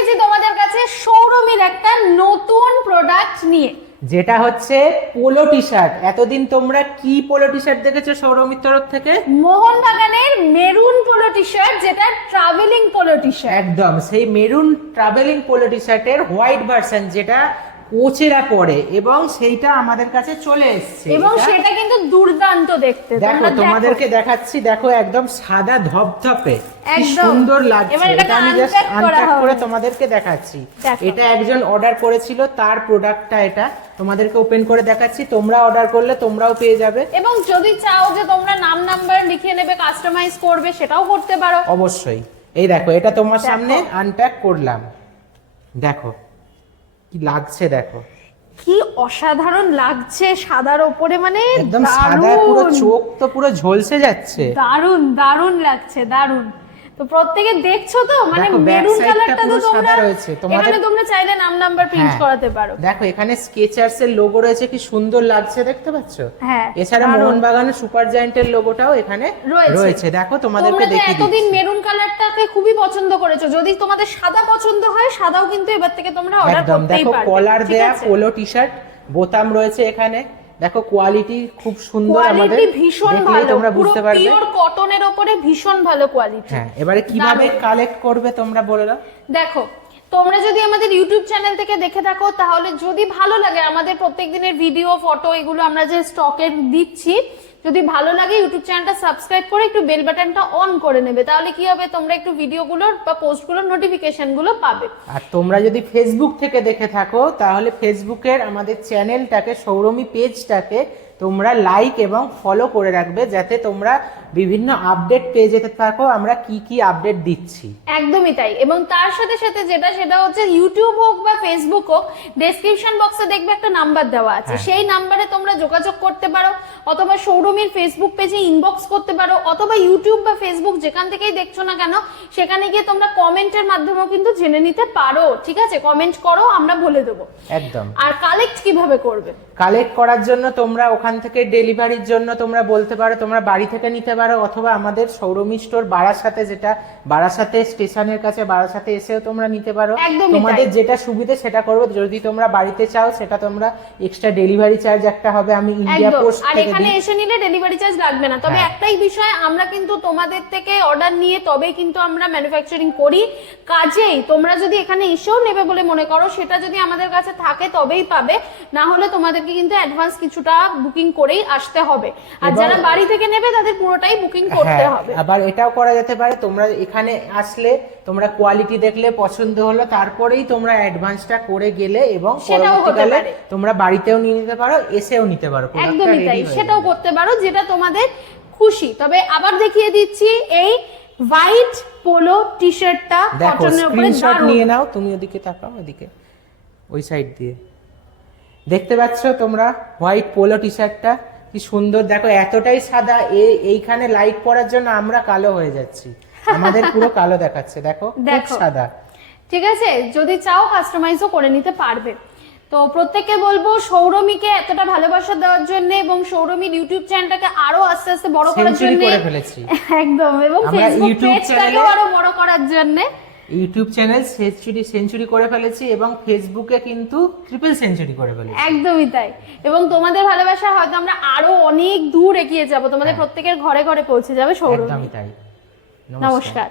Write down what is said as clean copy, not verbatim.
এসেছি তোমাদের কাছে সৌরমীর একটা নতুন প্রোডাক্ট নিয়ে, যেটা হচ্ছে পোলো টি শার্ট। এতদিন তোমরা কি পোলো টি শার্ট দেখেছো সৌরমীর তরফ থেকে? মোহনবাগানের মেরুন পোলো টি শার্ট, যেটা ট্রাভেলিং পোলো টি শার্ট। একদম সেই মেরুন ট্রাভেলিং পোলো টি শার্টের হোয়াইট ভার্সন, যেটা কোচেরা পরে, এবং সেইটা আমাদের কাছে চলে এসেছে। এবং সেটা কিন্তু দুর্দান্ত দেখতে। দেখো তোমাদেরকে দেখাচ্ছি, দেখো একদম সাদা ধপধপে, কি সুন্দর লাগছে। এটা আমি জাস্ট আনপ্যাক করে তোমাদেরকে দেখাচ্ছি। এটা একজন অর্ডার করেছিল, তার প্রোডাক্টটা এটা তোমাদেরকে ওপেন করে দেখাচ্ছি। তোমরা অর্ডার করলে তোমরাও পেয়ে যাবে, এবং যদি চাও যে তোমরা নাম নাম্বার লিখে নেবে, কাস্টমাইজ করবে, সেটাও করতে পারো অবশ্যই। এই দেখো, এটা তোমার সামনে আনপ্যাক করলাম, দেখো কি লাগছে, দেখো কি অসাধারণ লাগছে সাদার উপরে, মানে একদম সাদা, পুরো চোখ তো পুরো ঝলসে যাচ্ছে। দারুন দারুন লাগছে, দারুন। তো প্রত্যেকে দেখছো তো, মানে মেরুন কালারটা তো তোমরা এখানে তোমরা চাইলে নাম নাম্বার প্রিন্ট করাতে পারো। দেখো এখানে স্কেচার্স এর লোগো রয়েছে, কি সুন্দর লাগছে, দেখতে পাচ্ছো? হ্যাঁ, এছাড়া মোহনবাগানের সুপার জায়ান্টের লোগোটাও এখানে রয়েছে। দেখো তোমাদেরকে দেখিয়ে দিচ্ছি। এতদিন মেরুন কালারটাকে খুবই পছন্দ করেছো, যদি তোমাদের সাদা পছন্দ হয়, সাদাও কিন্তু এবার থেকে তোমরা অর্ডার করতেই পারবে। দেখো কলার দেয়া পোলো টি শার্ট, বোতাম রয়েছে এখানে। দেখো কোয়ালিটি খুব সুন্দর, আমাদের ভীষণ ভালো, তোমরা বুঝতে পারবে। পিওর কটনের উপরে ভীষণ ভালো কোয়ালিটি। হ্যাঁ, এবারে কিভাবে কালেক্ট করবে তোমরা বলে দাও। দেখো, তোমরা যদি আমাদের ইউটিউব চ্যানেল থেকে দেখে থাকো, তাহলে যদি ভালো লাগে আমাদের প্রত্যেকদিনের ভিডিও, ফটো, এগুলো আমরা যে স্টকে দিচ্ছি, যদি ভালো লাগে ইউটিউব চ্যানেলটা সাবস্ক্রাইব করে একটু বেল বাটনটা অন করে নেবে। তাহলে কি হবে, তোমরা একটু ভিডিওগুলোর বা পোস্টগুলোর নোটিফিকেশনগুলো পাবে। আর তোমরা যদি ফেসবুক থেকে দেখে থাকো, তাহলে ফেসবুকের আমাদের চ্যানেলটাকে, সৌরমী পেজটাকে তোমরা লাইক এবং ফলো করে রাখবে, যাতে তোমরা বিভিন্ন আপডেট পেয়ে যেতে থাকো, আমরা কি কি আপডেট দিচ্ছি। একদমই তাই। এবং তার সাথে সাথে সেটা হচ্ছে ইউটিউব হোক বা ফেসবুক হোক, ডেসক্রিপশন বক্সে দেখবে একটা নাম্বার দেওয়া আছে, সেই নাম্বারে তোমরা যোগাযোগ করতে পারো, অথবা সৌরমীর ফেসবুক পেজে ইনবক্স করতে পারো, অথবা ইউটিউব বা ফেসবুক যেখান থেকেই দেখছো না কেন, সেখানে গিয়ে তোমরা কমেন্টের মাধ্যমেও কিন্তু জেনে নিতে পারো। ঠিক আছে, কমেন্ট করো, আমরা বলে দেবো। একদম। আর কালেক্ট কিভাবে করবে? কালেক্ট করার জন্য তোমরা ওখান থেকে ডেলিভারির জন্য তোমরা বলতে পারো, তোমরা বাড়ি থেকে নিতে পারো, অথবা আমাদের সৌরমী স্টোর বারাসাতে, যেটা বারাসাতে স্টেশনের কাছে, বারাসাতে এসেও তোমরা নিতে পারো। তোমাদের যেটা সুবিধা সেটা করবে। যদি তোমরা বাড়িতে চাও, সেটা তোমরা এক্সট্রা ডেলিভারি চার্জ একটা হবে, আমি ইন্ডিয়া পোস্ট থেকে দিই। আর এখানে এসে নিলে ডেলিভারি চার্জ লাগবে না। তবে একটাই বিষয়, আমরা কিন্তু তোমাদের থেকে অর্ডার নিয়ে তবেই কিন্তু আমরা ম্যানুফ্যাকচারিং করি। কাজেই তোমরা যদি এখানে এসেও নেবে বলে মনে করো, সেটা যদি আমাদের কাছে থাকে তবেই পাবে, না হলে তোমাদেরকে কিন্তু অ্যাডভান্স কিছুটা বুকিং করেই আসতে হবে। আর যারা বাড়ি থেকে নেবে তাদের পুরোটাই বুকিং করতে হবে। আবার এটাও করা যেতে পারে, তোমরা এখানে আসলে তোমরা কোয়ালিটি দেখলে পছন্দ হলো, তারপরেই তোমরা অ্যাডভান্সটা করে গেলে, এবং পরবর্তীকালে তোমরা বাড়িতেও নিয়ে নিতে পারো, এসেও নিতে পারো। একদমই তাই, সেটাও করতে পারো, যেটা তোমাদের খুশি। তবে আবার দেখিয়ে দিচ্ছি এই হোয়াইট পোলো টি শার্টটা কটনের উপরে। স্ক্রিনশট নিয়ে নাও, তুমি ওদিকে তাকাও, ওদিকে ওই সাইড দিয়ে। দেখতে পাচ্ছ তোমরা হোয়াইট পোলো টি শার্টটা কি সুন্দর, দেখো এতটাই সাদা, এইখানে লাইট পড়ার জন্য আমরা কালো হয়ে যাচ্ছি, আমাদের পুরো কালো দেখাচ্ছে, দেখো খুব সাদা। ঠিক আছে, যদি চাও কাস্টমাইজও করে নিতে পারবে। তো প্রত্যেককে বলবো সৌরমীকে এতটা ভালোবাসা দেওয়ার জন্য, এবং সৌরমীর ইউটিউব চ্যানেলটাকে আরো আস্তে আস্তে বড় করার জন্য, একদম, এবং ফেসবুক পেজটাকে আরো বড় করার জন্য ইউটিউব চ্যানেল সেঞ্চুরি করে ফেলেছি, এবং ফেসবুকে কিন্তু ট্রিপল সেঞ্চুরি করে ফেলেছি। একদমই তাই। এবং তোমাদের ভালোবাসা হয়তো আমরা আরো অনেক দূর এগিয়ে যাব, তোমাদের প্রত্যেকের ঘরে ঘরে পৌঁছে যাবে সৌরমী। একদমই তাই। নমস্কার।